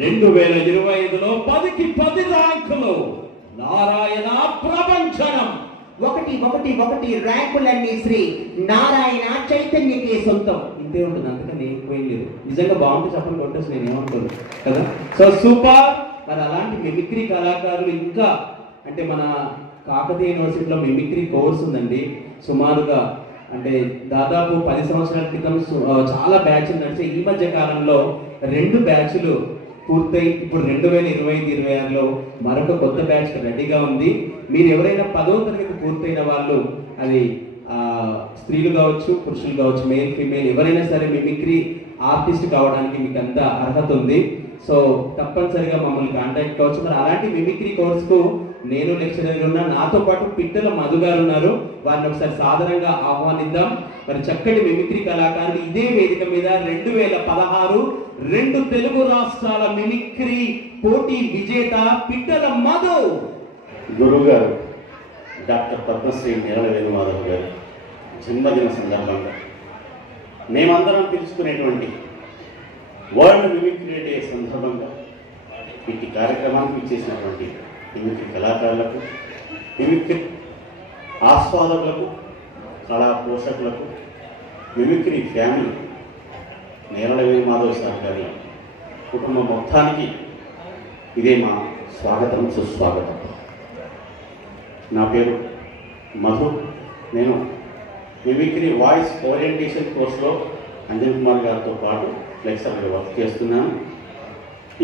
రెండు వేల ఇరవై ఐదులో పదికి పది ర్యాంకులు. నారాయణ ప్రపంచనం ఒకటి ఒకటి ఒకటి ర్యాంకులన్నీ శ్రీ నారాయణ చైతన్యకే సొంతం ఇంతే ఉంటుంది అందుకని ఏం పోయలేదు నిజంగా బాగుంటే చెప్పని కొట్టేసి నేను ఏమంటాను కదా? So super! మరి అలాంటి మిమిక్రీ కళాకారులు ఇంకా అంటే మన కాకతీయ యూనివర్సిటీలో మిమిక్రీ కోర్స్ ఉందండి. సుమారుగా అంటే దాదాపు పది సంవత్సరాల క్రితం చాలా బ్యాచ్లు నడిచే ఈ మధ్య కాలంలో రెండు బ్యాచ్లు పూర్తయి. ఇప్పుడు రెండు వేల ఇరవై ఐదు ఇరవై ఆరులో మరొక కొత్త బ్యాచ్ రెడీగా ఉంది. మీరు ఎవరైనా పదవ తరగతి పూర్తయిన వాళ్ళు అది స్త్రీలు కావచ్చు పురుషులు కావచ్చు మేల్ ఫీమేల్ ఎవరైనా సరే మిమిక్రీ ఆర్టిస్ట్ కావడానికి మీకు అంత అర్హత ఉంది. సో తప్పనిసరిగా మమ్మల్ని కాంటాక్ట్ కావచ్చు. మరి అలాంటి మిమిక్రీ కోర్సుకు నేను లెక్చరర్ ఉన్నా నాతో పాటు పిట్టల మధు గారు ఉన్నారు. వారిని ఒకసారి సాధారణంగా ఆహ్వానిద్దాం. మరి చక్కటి మిమిక్రీ కళాకారులు ఇదే వేదిక మీద రెండు వేల పదహారు రెండు తెలుగు రాష్ట్రాల మిమిక్రీ పోటీ విజేత పిట్టల మాధవ్ గురువు గారు డాక్టర్ పద్మశ్రీ నీరళ మాధవ్ గారు జన్మదిన సందర్భంగా మేమందరం పిలుచుకునేటువంటి వరల్డ్ మిమిక్రీ డే సందర్భంగా ఇట్టి కార్యక్రమానికి ఇచ్చేసినటువంటి మిమిక్రీ కళాకారులకు మిమిక్రీ ఆస్వాదకులకు కళా పోషకులకు mimicry family Nerella Venumadhav sir గారి కుటుంబం మొత్తానికి ఇదే మా స్వాగతం సుస్వాగతం. నా పేరు మధు. నేను మిమిక్రీ వాయిస్ ఓరియంటేషన్ కోర్సులో అంజన్ కుమార్ గారితో పాటు లెక్చర్గా వర్క్ చేస్తున్నాను.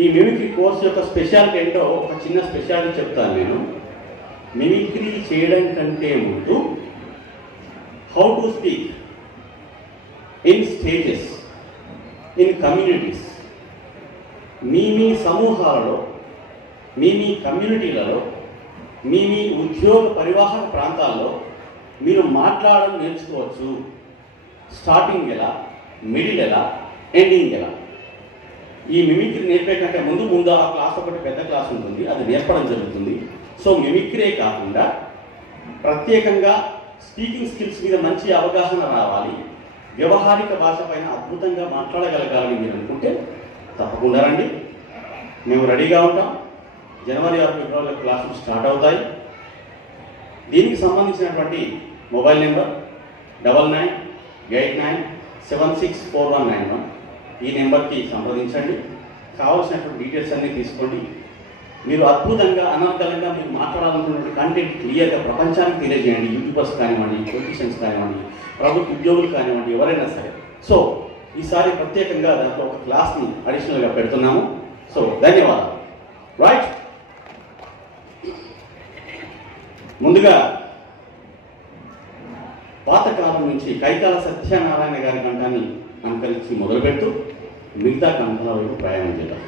ఈ మిమిక్రీ కోర్స్ యొక్క స్పెషాలిటీ ఏంటో ఒక చిన్న స్పెషాలిటీ చెప్తాను నేను. మిమిక్రీ చేయడం కంటే ముందు how to speak in stages in communities మీ మీ సమూహాలలో మీ మీ కమ్యూనిటీలలో మీ మీ ఉద్యోగ పరివాహక ప్రాంతాల్లో మీరు మాట్లాడడం నేర్చుకోవచ్చు. స్టార్టింగ్ ఎలా మిడిల్ ఎలా ఎండింగ్ ఎలా. ఈ మిమిక్రీ నేర్పే కంటే ముందు ముందు ఆ క్లాస్ ఒకటి పెద్ద క్లాస్ ఉంటుంది అది నేర్పడం జరుగుతుంది. సో మిమిక్రీ కాకుండా ప్రత్యేకంగా స్పీకింగ్ స్కిల్స్ మీద మంచి అవగాహన రావాలి. వ్యవహారిక భాష పైన అద్భుతంగా మాట్లాడగలగాలని మీరు అనుకుంటే తప్పకుండా రండి. మేము రెడీగా ఉంటాం. జనవరి ఆరు ఫిబ్రవరిలో క్లాసులు స్టార్ట్ అవుతాయి. దీనికి సంబంధించినటువంటి mobile number double nine eight nine seven six four one nine one ఈ నెంబర్కి సంప్రదించండి. కావాల్సినటువంటి డీటెయిల్స్ అన్నీ తీసుకోండి. మీరు అద్భుతంగా అనర్గళంగా మీరు మాట్లాడాలనుకున్న కంటెంట్ క్లియర్గా ప్రపంచానికి తెలియజేయండి. యూట్యూబర్స్ కానివ్వండి పొలిటీషియన్స్ కానివ్వండి ప్రభుత్వ ఉద్యోగులు కానివ్వండి ఎవరైనా సరే. సో ఈసారి ప్రత్యేకంగా దాంట్లో ఒక క్లాస్ని అడిషనల్గా పెడుతున్నాము. సో ధన్యవాదాలు. రైట్ ముందుగా పాతకాలం నుంచి కైకాల సత్యనారాయణ గారి కంఠాన్ని అనుకరించి మొదలుపెడుతూ మిగతా కంఠాల వైపు ప్రయాణం చేద్దాం.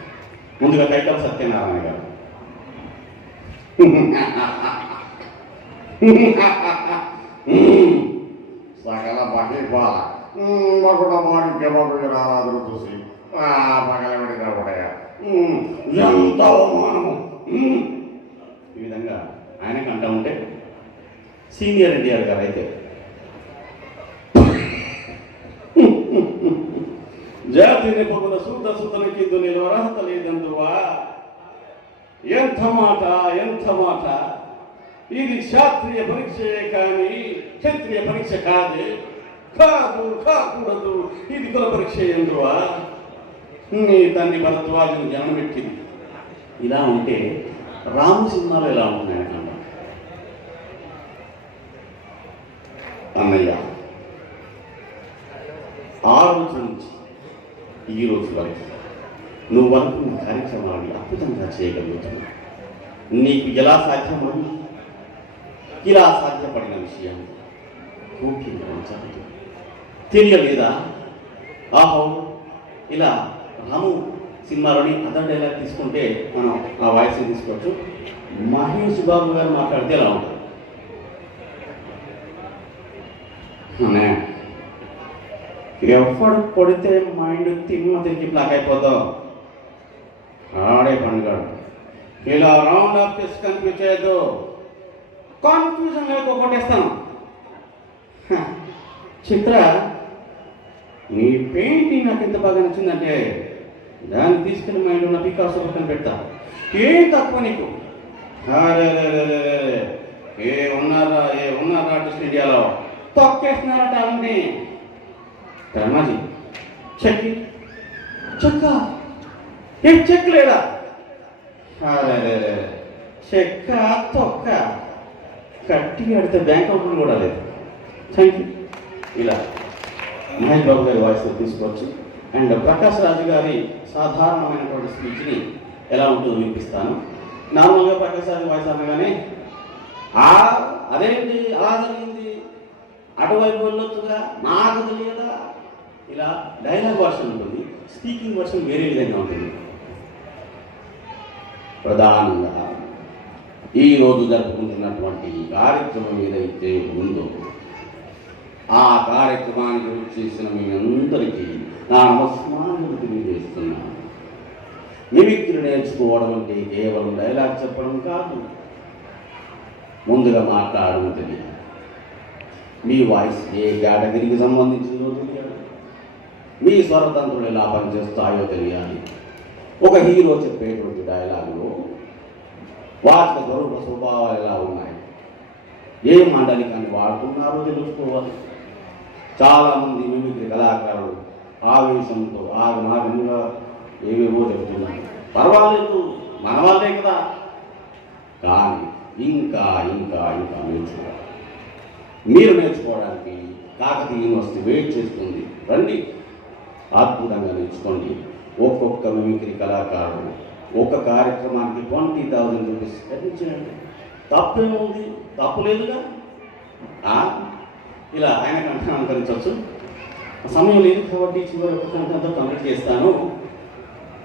ముందుగా కైకాల సత్యనారాయణ గారు. సకల బహిర్బాల మగుడ మాణిక్య మగుడు రారాదులు చూసి పగలబడి నిలబడయ ఎంత అవమానము. ఈ విధంగా ఆయనకు అంటూ ఉంటే సీనియర్ ఎన్టీఆర్ గారు అయితే జాతిని పొగుల సూత సుతని కింద అర్హత లేదందువా? ఎంత మాట ఎంత మాట ఇది శాస్త్రీయ పరీక్షయే కానీ క్షత్రియ పరీక్ష కాదే కాదు కాకూడదు ఇది కుల పరీక్ష ఎందువా నీ తన్ని భరద్వాజుని జన్మపెట్టింది ఇలా ఉంటే రాము సినిమాలో ఎలా ఉన్నాయి అన్నమాట అన్నయ్య ఆ రోజు నుంచి ఈ రోజు వరకు నువ్వు అనుకున్న కార్యక్రమాన్ని అద్భుతంగా చేయగలుగుతున్నావు నీకు ఎలా సాధ్యమని ఇలా సాధ్యపడిన విషయం ముఖ్యంగా ఉంచాలి తెలియలేదా ఆహో ఇలా రాము సినిమాలోని అదర్ డైలాగ్ తీసుకుంటే మనం ఆ వాయిస్ తీసుకోవచ్చు. మహేష్ బాబు గారు మాట్లాడితే ఎలా ఉంటుంది? ఎవడు పడితే మైండ్ తిమ్మ తిరిగి బ్లాక్ అయిపోతావు ఆడే పండుగాడు ఇలా రౌండ్ అప్ చేసి కన్ఫ్యూజ్ కాన్ఫ్యూజన్ లేక కొట్టేస్తాను. చిత్ర నీ పెయింటింగ్ నాకు ఎంత బాగా నచ్చిందంటే దాన్ని తీసుకుని మా ఇంట్లో ఉన్న పికాసో పక్కన పెడతా. ఏం తక్కువ నీకు? ఏ ఉన్నారా ఏ ఉన్నారా ఆర్టిస్ట్ ఇండియాలో తొక్కేస్తున్నారట అవన్నీ ధర్మాజీ చెక్కి చెక్క? ఏం చెక్ లేదా. చెక్క తొక్క. కట్టి అడితే బ్యాంక్ అకౌంట్ కూడా లేదు. థ్యాంక్ యూ ఇలా మహేష్ బాబు గారి వాయిస్ తీసుకోవచ్చు. అండ్ ప్రకాష్ రాజు గారి సాధారణమైనటువంటి స్పీచ్ని ఎలా ఉంటుందో వినిపిస్తాను. నార్మల్గా ప్రకాష్ రాజు వాయిస్ అనగానే ఆ అదేంటి? అలా జరిగింది? అటువైపు వెళ్ళొచ్చుగా? నాకు తెలియదా? ఇలా డైలాగ్ వర్షన్ ఉంటుంది. స్పీకింగ్ వర్షన్ వేరే విధంగా ఉంటుంది. ప్రధానంగా ఈ రోజు జరుపుకుంటున్నటువంటి కార్యక్రమం ఏదైతే ఉందో ఆ కార్యక్రమానికి చేసిన మీ అందరికీ నా నమస్కారాలు తెలియజేస్తున్నాను. మిమిక్రీ నేర్చుకోవడం అంటే కేవలం డైలాగ్ చెప్పడం కాదు. ముందుగా మాట్లాడడం తెలియదు. మీ వాయిస్ ఏ కేటగిరీకి సంబంధించిందో తెలియాలి మీ స్వరతంత్రులు ఎలా పనిచేస్తాయో తెలియాలి. ఒక హీరో చెప్పేటువంటి డైలాగులో వాటి స్వరూప స్వభావాలు ఎలా ఉన్నాయి? ఏ మండలికాన్ని వాడుతున్నారో తెలుసుకోవాలి. చాలామంది మిమిక్రీ కళాకారులు ఆవేశంతో ఆగమాగముగా ఏవేవో చెబుతున్నారు పర్వాలేదు మన వాళ్ళే కదా. కానీ ఇంకా ఇంకా ఇంకా నేర్చుకోవాలి. మీరు నేర్చుకోవడానికి కాకతీయ యూనివర్సిటీ వెయిట్ చేస్తుంది. రండి. అద్భుతంగా నేర్చుకోండి. ఒక్కొక్క మిమిక్రీ కళాకారుడు ఒక కార్యక్రమానికి ట్వంటీ థౌజండ్ రూపీస్ కట్టించండి తప్పేముంది తప్పు లేదుగా? ఇలా ఆయన కంటే అనుకరించవచ్చు సమయం లేదు కాబట్టి చివరి ఒక కంటంతో కంప్లీట్ చేస్తాను.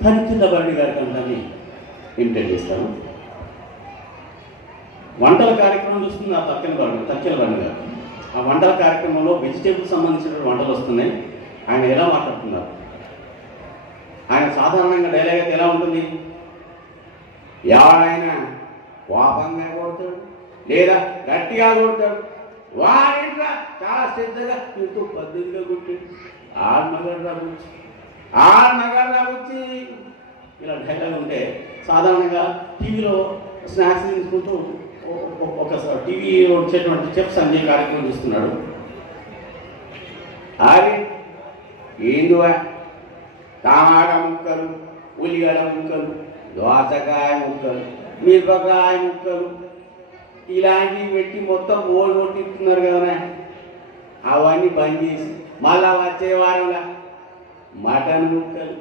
తనిఖీల బండి గారి కంటాన్ని ఇంప్లీట్ చేస్తాను. వంటల కార్యక్రమం చూస్తుంది ఆ తక్కిన బండి తక్కిల బండి గారు. ఆ వంటల కార్యక్రమంలో వెజిటేబుల్ సంబంధించిన వంటలు వస్తున్నాయి. ఆయన ఎలా మాట్లాడుతున్నారు? ఆయన సాధారణంగా డైలాగ్ అయితే ఎలా ఉంటుంది? ఎవరైనా కోపంగా కొడతాడు లేదా గట్టిగా కొడతాడు వాడింట్రా చాలా శ్రద్ధగా ఎంతో పద్ధతిగా కొట్టాడు ఆ మగర్ రాబుచ్చి ఆ మగర్ రాబుచ్చి ఇలా డైలాగ్ ఉంటే సాధారణంగా టీవీలో స్నాక్స్ తీసుకుంటూ ఒ- ఒ- టీవీ వచ్చేటువంటి చెఫ్ సంజయ్ కార్యక్రమం చూస్తున్నాడు. ఆరి ఏందువా? టమాట ముక్కలు ఉల్లిగడ్డ ముక్కలు దోసకాయ ముక్కలు మిరపకాయ ముక్కలు ఇలాంటివి పెట్టి మొత్తం ఓడి కొట్టిస్తున్నారు కదా అవన్నీ బంద్ చేసి మళ్ళా వచ్చే వారంలా మటన్ ముక్కలు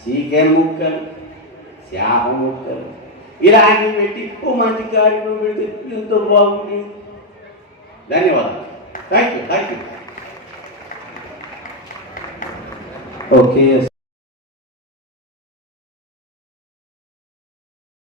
చికెన్ ముక్కలు చేప ముక్కలు. ఇలాంటివి పెట్టి ఓ మంచి కార్యక్రమం పెడితే ఎంతో బాగుంది ధన్యవాదాలు. Thank you thank you okay